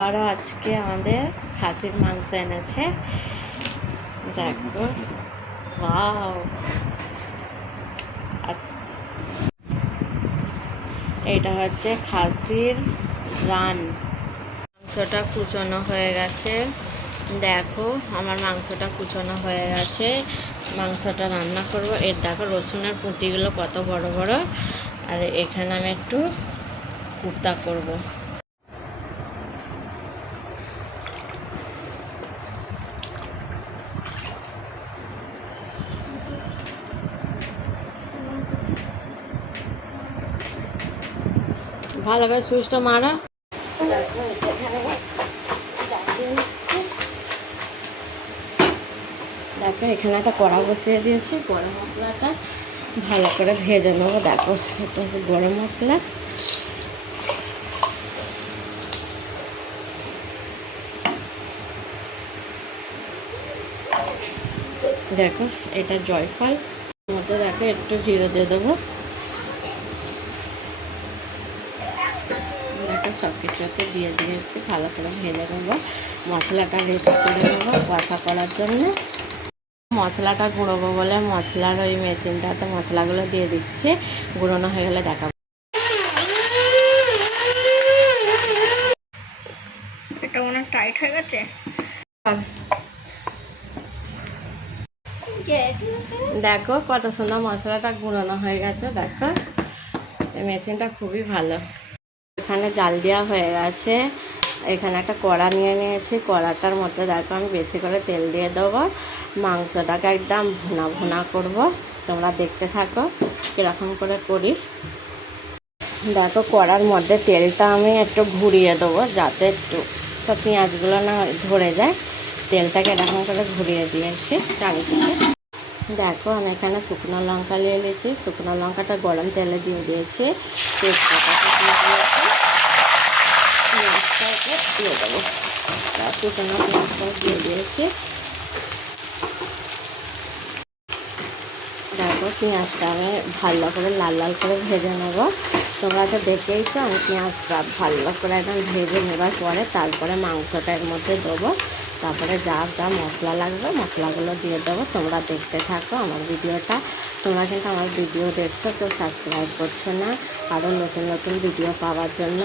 আরও আজকে আমাদের খাসির মাংস এনেছে। দেখো, ওয়াও! এটা হচ্ছে খাসির রান। মাংসটা কুচনো হয়ে গেছে। দেখো, আমার মাংসটা কুচনো হয়ে গেছে। মাংসটা রান্না করব। এর দেখো রসুনের পুঁতিগুলো কত বড় বড়। আর এখানে আমি একটু কুর্তা করব। ভালো করে সুইচটা মারা। দেখো, এখানে একটা কড়া বসিয়ে দিয়েছি। গরম মশলাটা ভালো করে ভেজে নেবো। দেখো, এটা হচ্ছে গরম মশলা। দেখো, এটা জয়ফল। মধ্যে দেখো একটু জিরে দিয়ে দেবো। দেখো, সব কিছুতে দিয়ে দিয়েছি। ভালো করে ভেজে নেবো। মশলাটা রেডি করে নেবো কষা করার জন্য। মশলাটা গুঁড়োবো বলে মশলার ওই মেশিনটাতে মশলাগুলো দিয়ে দিচ্ছি। গুঁড়োনো হয়ে গেলে দেখাবো। এটা অনেক টাইট হয়ে গেছে। দেখো কত সুন্দর মশলাটা গুঁড়োনো হয়ে গেছে। দেখো, এই মেশিনটা খুবই ভালো। এখানে জাল দেওয়া হয়ে গেছে। এখানে একটা কড়া নিয়ে নিয়েছি। কড়াটার মধ্যে দেখো আমি বেশি করে তেল দিয়ে দেবো। মাংসটাকে একদম ভুনা ভুনা করব। তোমরা দেখতে থাকো কীরকম করে করি। দেখো, কড়ার মধ্যে তেলটা আমি একটু ঘুরিয়ে দেবো যাতে একটু সব পেঁয়াজগুলো না ধরে যায়। তেলটাকে এরকম করে ঘুরিয়ে দিয়েছি চারিদিকে। দেখো, আমি এখানে শুকনো লঙ্কা নিয়ে নিয়েছি। শুকনো লঙ্কাটা গরম তেলে দিয়ে দিয়েছি। তেজপাতাটা দিয়ে দিয়েছি। পেঁয়াজটাকে দিয়ে দেবো। শুকনো পেঁয়াজটা দিয়ে দিয়েছি। দেখো, পেঁয়াজটা আমি ভালো করে লাল লাল করে ভেজে নেবো। তোমরা তো দেখেইছো আমি পেঁয়াজটা ভালো করে একদম ভেজে নেবার পরে তারপরে মাংসটা এর মধ্যে দেবো। তারপরে যা যা মশলা লাগবে মশলাগুলো দিয়ে দেবো। তোমরা দেখতে থাকো আমার ভিডিওটা। তোমরা কিন্তু আমার ভিডিও দেখছো, কেউ সাবস্ক্রাইব করছো না। আরও নতুন নতুন ভিডিও পাওয়ার জন্য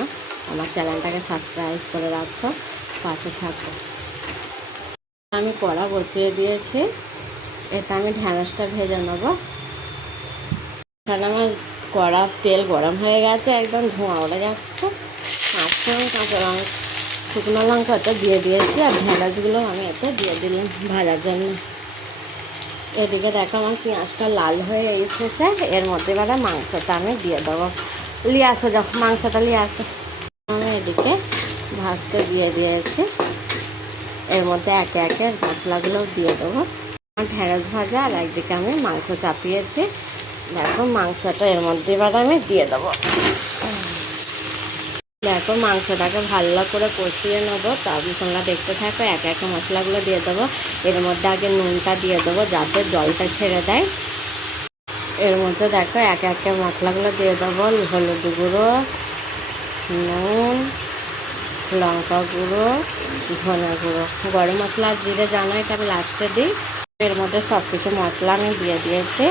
আমার চ্যানেলটাকে সাবস্ক্রাইব করে রাখো, পাশে থাকো। আমি কড়া বসিয়ে দিয়েছি। এটা আমি ঢ্যাঁড়সটা ভেজে নেবো। এখানে আমার কড়ার তেল গরম হয়ে গেছে, একদম ধোঁয়া উড়ে যাচ্ছে। পাঁচফোড়ন, কাঁচা লঙ্কা, শুকনো লঙ্কাটা দিয়ে দিয়েছি। আর ঢ্যাঁড়সগুলো আমি এতে দিয়ে দিলাম ভাজার জন্য। এদিকে দেখো আমার পেঁয়াজটা লাল হয়ে এসেছে। এর মধ্যে এবারে মাংসটা আমি দিয়ে দেবো। নিয়ে আসো, যখন মাংসটা নিয়ে আসো। আমি এদিকে ভাজতে দিয়ে দিয়েছি। এর মধ্যে একে একে মশলাগুলো দিয়ে দেবো। ঢ্যাঁড়স ভাজা আর একদিকে আমি মাংস চাপিয়েছি। দেখো, মাংসটা এর মধ্যে এবার আমি দিয়ে দেবো। দেখো, মাংসটাকে ভালো করে কষিয়ে নেবো। তারপর তোমরা দেখতে থাকো। একে একে মশলাগুলো দিয়ে দেবো। এর মধ্যে আগে নুনটা দিয়ে দেবো যাতে জলটা ছেড়ে দেয়। এর মধ্যে দেখো একে একে মশলাগুলো দিয়ে দেবো। হলুদ গুঁড়ো, নুন, লঙ্কা গুঁড়ো, ধনে গুঁড়ো, গরম মশলা, জিরে জানো এটা আমি লাস্টে দিই। এর মধ্যে সব কিছু মশলা আমি দিয়ে দিয়েছি।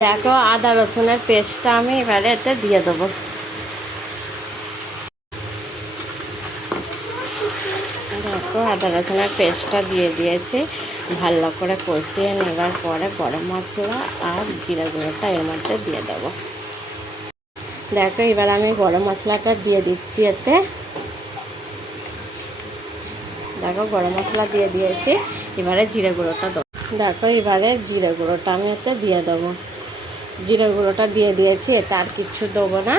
দেখো, আদা রসুনের পেস্টটা আমি এবারে এতে দিয়ে দেবো। দেখো, আদা রসুনের পেস্টটা দিয়ে দিয়েছি। ভালো করে কষিয়ে নেবার পরে গরম মশলা আর জিরা গুঁড়োটা এর মধ্যে দিয়ে দেবো। দেখো, এবার আমি গরম মশলাটা দিয়ে দিচ্ছি এতে। দেখো, গরম মশলা দিয়ে দিয়েছি। এবারে জিরে গুঁড়োটা দেবো। দেখো, এবারে জিরে গুঁড়োটা আমি এতে দিয়ে দেবো। জিরে গুঁড়োটা দিয়ে দিয়েছি। এতে আর কিচ্ছু দেবো না।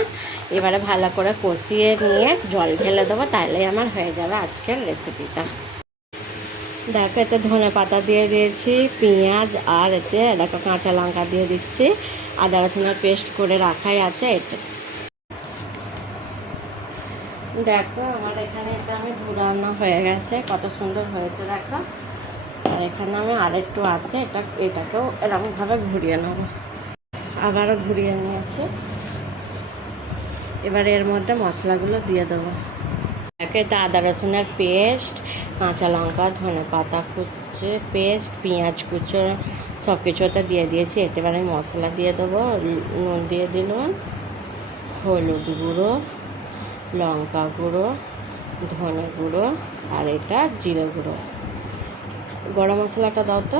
এবারে ভালো করে কষিয়ে নিয়ে জল ঢেলে দেবো। তাহলেই আমার হয়ে যাবে আজকের রেসিপিটা। দেখো, এতে ধনে পাতা দিয়ে দিয়েছি, পেঁয়াজ, আর এতে দেখো কাঁচা লঙ্কা দিয়ে দিচ্ছি। আদা রসুনের পেস্ট করে রাখাই আছে এটা। দেখো, আমার এখানে এটা আমি ঘুরানো হয়ে গেছে। কত সুন্দর হয়েছে দেখো। আর এখানে আমি আরেকটু আছে, এটাকেও এরকমভাবে ঘুরিয়ে নেবো। আবারও ঘুরিয়ে নিয়েছি। এবার এর মধ্যে মশলাগুলো দিয়ে দেবো। এতে আদা রসুনের পেস্ট, কাঁচা লঙ্কা, ধনে পাতা কুচে পেস্ট, পেঁয়াজ কুচো সব কিছু ওতে দিয়ে দিয়েছি। এবারে মশলা দিয়ে দেবো। নুন দিয়ে দিলাম, হলুদ গুঁড়ো, লঙ্কা গুঁড়ো, ধনে গুঁড়ো, আর এটা জিরে গুঁড়ো। গরম মশলাটা দাও তো।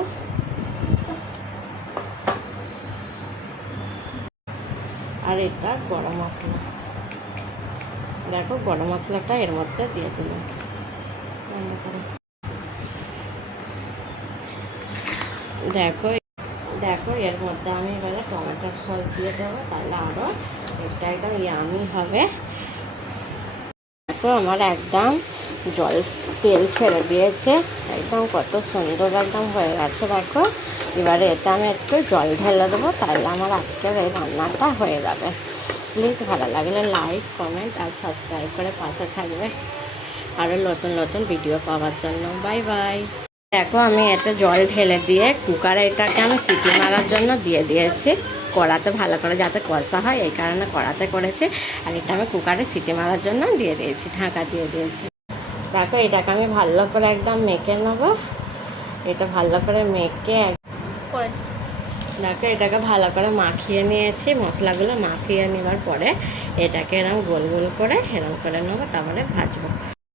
আর এটা গরম মশলা, দেখো গরম মশলাটা এর মধ্যে দিয়ে দিলাম। দেখো দেখো এর মধ্যে আমি এবারে টমেটোর সস দিয়ে দেবো, তাহলে আরও এটা একদম ইয়ামি হবে। দেখো আমার একদম জল তেল ছেড়ে দিয়েছে, একদম কত সুন্দর একদম হয়ে গেছে। দেখো এবারে এটা আমি একটু জল ঢেলে দেবো, তাহলে আমার আজকের এই রান্নাটা হয়ে যাবে। প্লিজ ভালো লাগলে লাইক, কমেন্ট আর সাবস্ক্রাইব করে পাশে থাকবে আরও নতুন নতুন ভিডিও পাওয়ার জন্য। Bye bye. দেখো আমি এতে জল ঢেলে দিয়ে কুকারে এটাকে আমি সিটি মারার জন্য দিয়ে দিয়েছি। কড়াতে ভালো করে যাতে কষা হয় এই কারণে কড়াতে করেছি। আর এটা আমি কুকারে সিটি মারার জন্য দিয়ে দিয়েছি, ঢাকা দিয়ে দিয়েছি। দেখো এটাকে আমি ভালো করে একদম মেখে নেবো। এটা ভালো করে মেখে দেখো এটাকে ভালো করে মাখিয়ে নিয়েছি। মশলাগুলো মাখিয়ে নেওয়ার পরে এটাকে এরকম গোল গোল করে এরকম করে নেবো, তারপরে ভাজবো।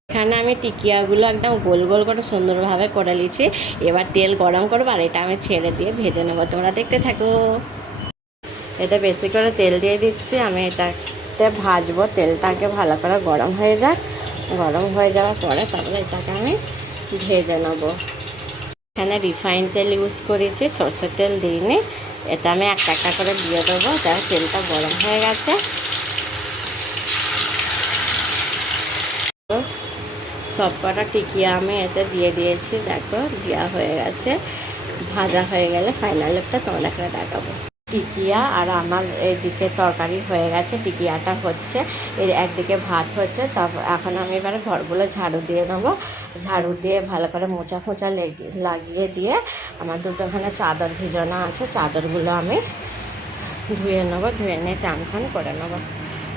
এখানে আমি টিকিয়াগুলো একদম গোল গোল করে সুন্দরভাবে করে নিয়েছি। এবার তেল গরম করবো আর এটা আমি ছেড়ে দিয়ে ভেজে নেবো, তোমরা দেখতে থাকো। এটা বেশি করে তেল দিয়ে দিচ্ছি, আমি এটাতে ভাজবো। তেলটাকে ভালো করে গরম হয়ে যাক, গরম হয়ে যাওয়ার পরে তারপরে এটাকে আমি ভেজে নেবো। এখানে রিফাইন তেল ইউজ করেছি, সরষের তেল দিইনি। এটা আমি একটা একটা করে দিয়ে দেবো। যার তেলটা গরম হয়ে গেছে, সব কটা টিকিয়া আমি এতে দিয়ে দিয়েছি। দেখো দেওয়া হয়ে গেছে, ভাজা হয়ে গেলে ফাইনাল লুকটা তোমাদেরকে দেখাবো। টিকিয়া আর আমার এইদিকে তরকারি হয়ে গেছে, টিকিয়াটা হচ্ছে, এর একদিকে ভাত হচ্ছে। তারপর এখন আমি এবারে ঘরগুলো ঝাড়ু দিয়ে দেবো। ঝাড়ু দিয়ে ভালো করে মোচা ফোঁচা লাগিয়ে দিয়ে আমার দুটোখানে চাদর ভিজানো আছে, চাদরগুলো আমি ধুয়ে নেবো। ধুয়ে নিয়ে চান ফান করে নেবো।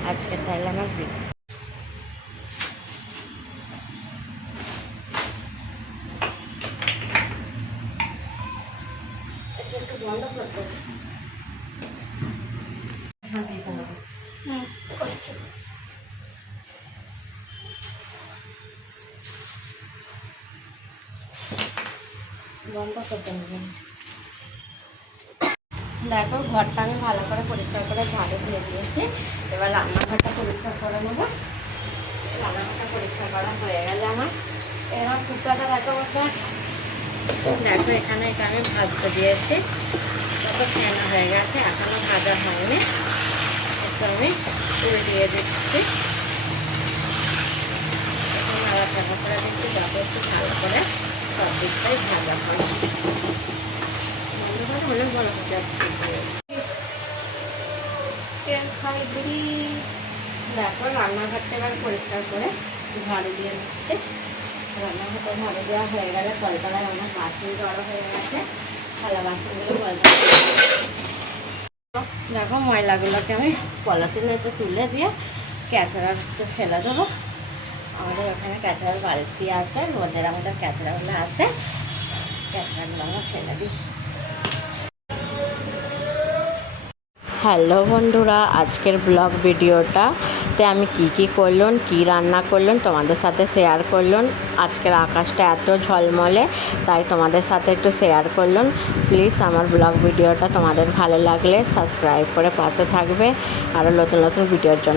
আজকে তাহলে আমার একটু বন্ধ করতে বন্ধ করতে হবে। দেখো ঘরটা আমি ভালো করে পরিষ্কার করে ঝাড়ু দিয়ে দিয়েছি। এবার রান্নাঘরটা পরিষ্কার করে নেবো। রান্নাঘরটা পরিষ্কার করা হয়ে গেলে আমার এবার কুকারটা দেখো দেখো এখানে এটা আমি ভাজতে দিয়েছি। কত ফেনা হয়ে গেছে, এখনও ভাজা হয়নি। একটু আমি উল্টিয়ে দিচ্ছি, এখন নাড়াচাড়া করে দিচ্ছি যাতে একটু ভালো করে সব দিকটাই ভাজা হয়। অনেক ভালো দেখো রান্নাঘরটা এবার পরিষ্কার করে ঝাড়ু দিয়ে দিচ্ছে। রান্নাঘরটা ঝাড়ু দেওয়া হয়ে গেলে কলতলায় আমার বাসন জড়ো হয়ে গেছে, থালা বাসনগুলো কলতলায়। দেখো ময়লাগুলোকে আমি পলিথিনেতে তুলে দিয়ে ক্যাচড়াতে ফেলে দেবো। আমাদের ওখানে ক্যাচড়ার বালতি আছে, রোদের আমাদের ক্যাচড়াগুলো আছে, ক্যাচড়াগুলো আমরা ফেলে দিই। হ্যালো বন্ধুরা, আজকের ব্লগ ভিডিওটাতে আমি কি করলাম, কি রান্না করলাম তোমাদের সাথে শেয়ার করলাম। আজকের আকাশটা এত ঝলমলে, তাই তোমাদের সাথে একটু শেয়ার করলাম। প্লিজ আমার ব্লগ ভিডিওটা তোমাদের ভালো লাগলে সাবস্ক্রাইব করে পাশে থাকবে আরও নতুন নতুন ভিডিওর জন্য।